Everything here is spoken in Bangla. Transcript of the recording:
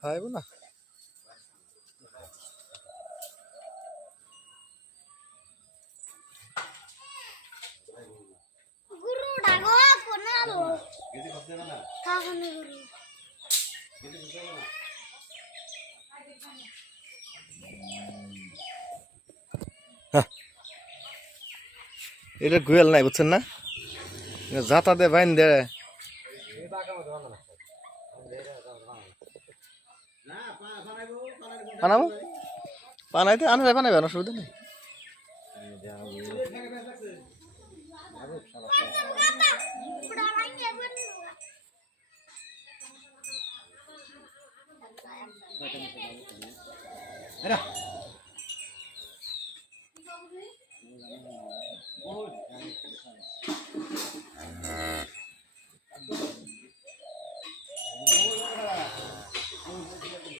খাইব না? গুরু ডাগো কোনালো গুরু? এটা গুয়েল নাই বুঝছেন না? জাতা দে বাইন দে। বানাবো বানাইতে আনা যায় বানাবেন অসুবিধা নেই। আরে